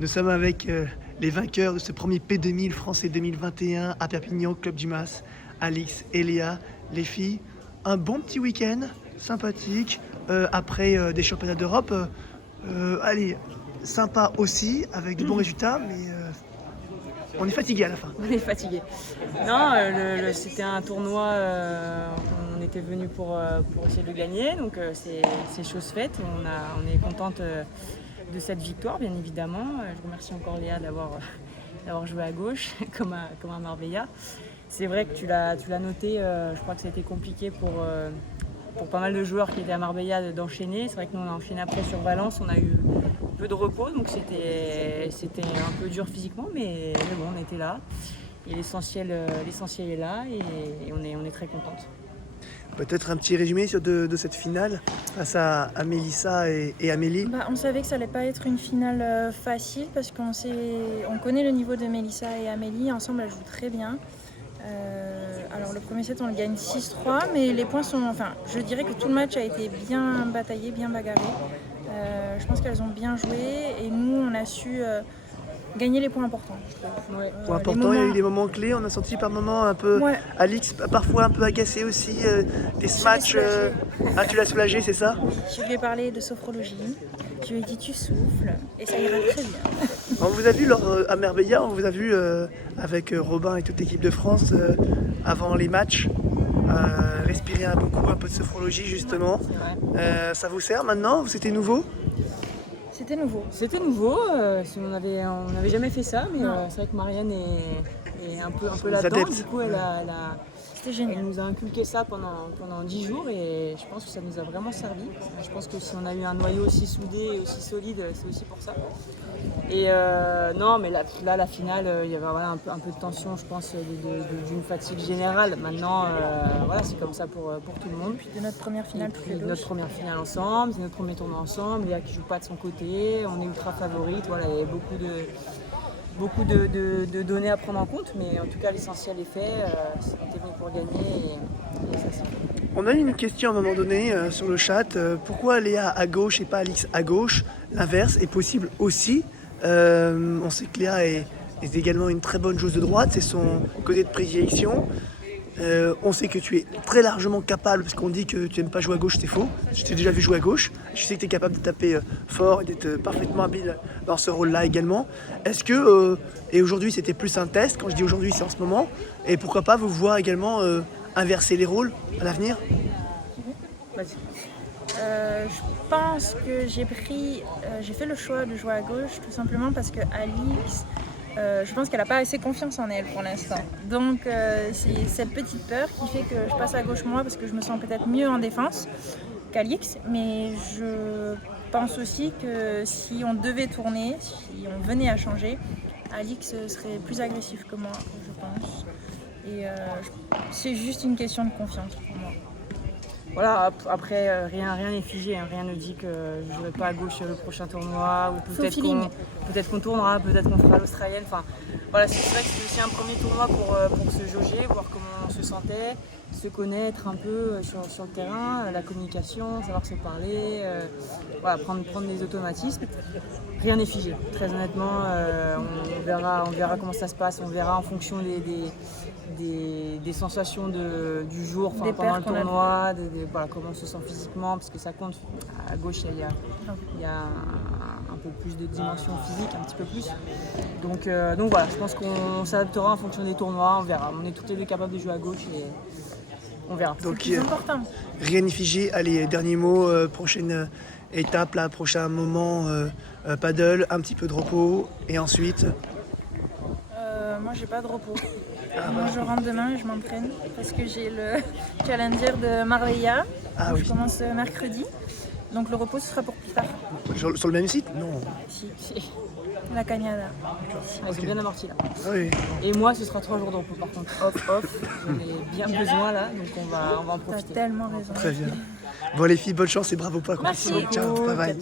Nous sommes avec les vainqueurs de ce premier P2000 français 2021 à Perpignan, Club du Mas, Alix et Léa. Les filles, un bon petit week-end, sympathique, après des championnats d'Europe. Allez, sympa aussi, avec de bons résultats, mais on est fatigué à la fin. On est fatigué. Non, c'était un tournoi, on était venu pour essayer de gagner, donc c'est chose faite. On est contente de cette victoire, bien évidemment. Je remercie encore Léa d'avoir joué à gauche, comme à Marbella. C'est vrai que tu l'as noté, je crois que ça a été compliqué pour pas mal de joueurs qui étaient à Marbella d'enchaîner. C'est vrai que nous on a enchaîné après sur Valence, on a eu peu de repos, donc c'était un peu dur physiquement, mais bon, on était là. Et l'essentiel est là et on est très contente. Peut-être un petit résumé de cette finale face à Mélissa et Amélie. On savait que ça allait pas être une finale facile parce qu'on connaît le niveau de Mélissa et Amélie. Ensemble, elles jouent très bien. Alors le premier set, on le gagne 6-3, mais les points sont... Enfin, je dirais que tout le match a été bien bataillé, bien bagarré. Je pense qu'elles ont bien joué et nous, on a su gagner les points importants. Ouais. Points importants, il y a eu des moments clés, on a senti par moments un peu... Ouais. Alix, parfois un peu agacée aussi, des matchs... tu l'as soulagée, c'est ça? Oui, je lui ai parlé de sophrologie, je lui ai dit tu souffles et ça ira très bien. On vous a vu à Marbella, on vous a vu avec Robin et toute l'équipe de France avant les matchs, respirer beaucoup, un peu de sophrologie justement. Ça vous sert maintenant? C'était nouveau? C'était nouveau. C'était nouveau, on n'avait jamais fait ça, mais c'est vrai que Marianne est un peu là-dedans. Du coup, c'était génial. Elle nous a inculqué ça pendant 10 jours et je pense que ça nous a vraiment servi. Je pense que si on a eu un noyau aussi soudé et aussi solide, c'est aussi pour ça. Et non, mais là la finale, il y avait un peu de tension, je pense, d'une fatigue générale. Maintenant, c'est comme ça pour tout le monde. Puis de notre première finale, notre première finale ensemble, c'est notre premier tournoi ensemble. Léa qui joue pas de son côté, on est ultra favorite. Voilà, il y avait beaucoup de données à prendre en compte, mais en tout cas l'essentiel est fait. On était venu pour gagner et ça c'est fait. On a eu une question à un moment donné sur le chat. Pourquoi Léa à gauche et pas Alix à gauche? L'inverse est possible aussi. On sait que Léa est également une très bonne joueuse de droite, c'est son côté de prédilection. On sait que tu es très largement capable, parce qu'on dit que tu n'aimes pas jouer à gauche, c'est faux. Je t'ai déjà vu jouer à gauche. Je sais que tu es capable de taper fort et d'être parfaitement habile dans ce rôle-là également. Est-ce que, et aujourd'hui c'était plus un test, quand je dis aujourd'hui c'est en ce moment, et pourquoi pas vous voir également inverser les rôles à l'avenir? Je pense que j'ai fait le choix de jouer à gauche tout simplement parce que Alix, je pense qu'elle n'a pas assez confiance en elle pour l'instant. Donc c'est cette petite peur qui fait que je passe à gauche moi parce que je me sens peut-être mieux en défense qu'Alix. Mais je pense aussi que si on devait tourner, si on venait à changer, Alix serait plus agressif que moi, je pense. Et c'est juste une question de confiance pour moi. Voilà, après rien n'est figé, rien ne dit que je ne jouerai pas à gauche le prochain tournoi, ou peut-être qu'on tournera, peut-être qu'on fera l'Australienne. Enfin, voilà, c'est vrai que c'est aussi un premier tournoi pour se jauger, voir comment on se sentait, se connaître un peu sur le terrain, la communication, savoir se parler, prendre des automatismes. Rien n'est figé, très honnêtement, on verra comment ça se passe, on verra en fonction des sensations du jour, pendant le tournoi, comment on se sent physiquement, parce que ça compte. À gauche, il y a un peu plus de dimension physique, un petit peu plus. Donc voilà, je pense qu'on s'adaptera en fonction des tournois, on verra. On est toutes les deux capables de jouer à gauche et on verra. Donc c'est important. Rien n'est figé. Allez, dernier mot, prochaine étape, là, prochain moment, paddle, un petit peu de repos et ensuite. Moi j'ai pas de repos. Moi je rentre demain et je m'entraîne parce que j'ai le challenger de Marbella. Je commence mercredi. Donc le repos ce sera pour plus tard. Sur le même site? Non. Si. La Cagnada. Ils ont bien amorti là. Oui. Et moi ce sera 3 jours de repos par contre. Off. J'en ai bien besoin là, donc on va en profiter. T'as tellement raison. Très bien. Bon les filles, bonne chance et bravo pour la compétition. Ciao, bye bye.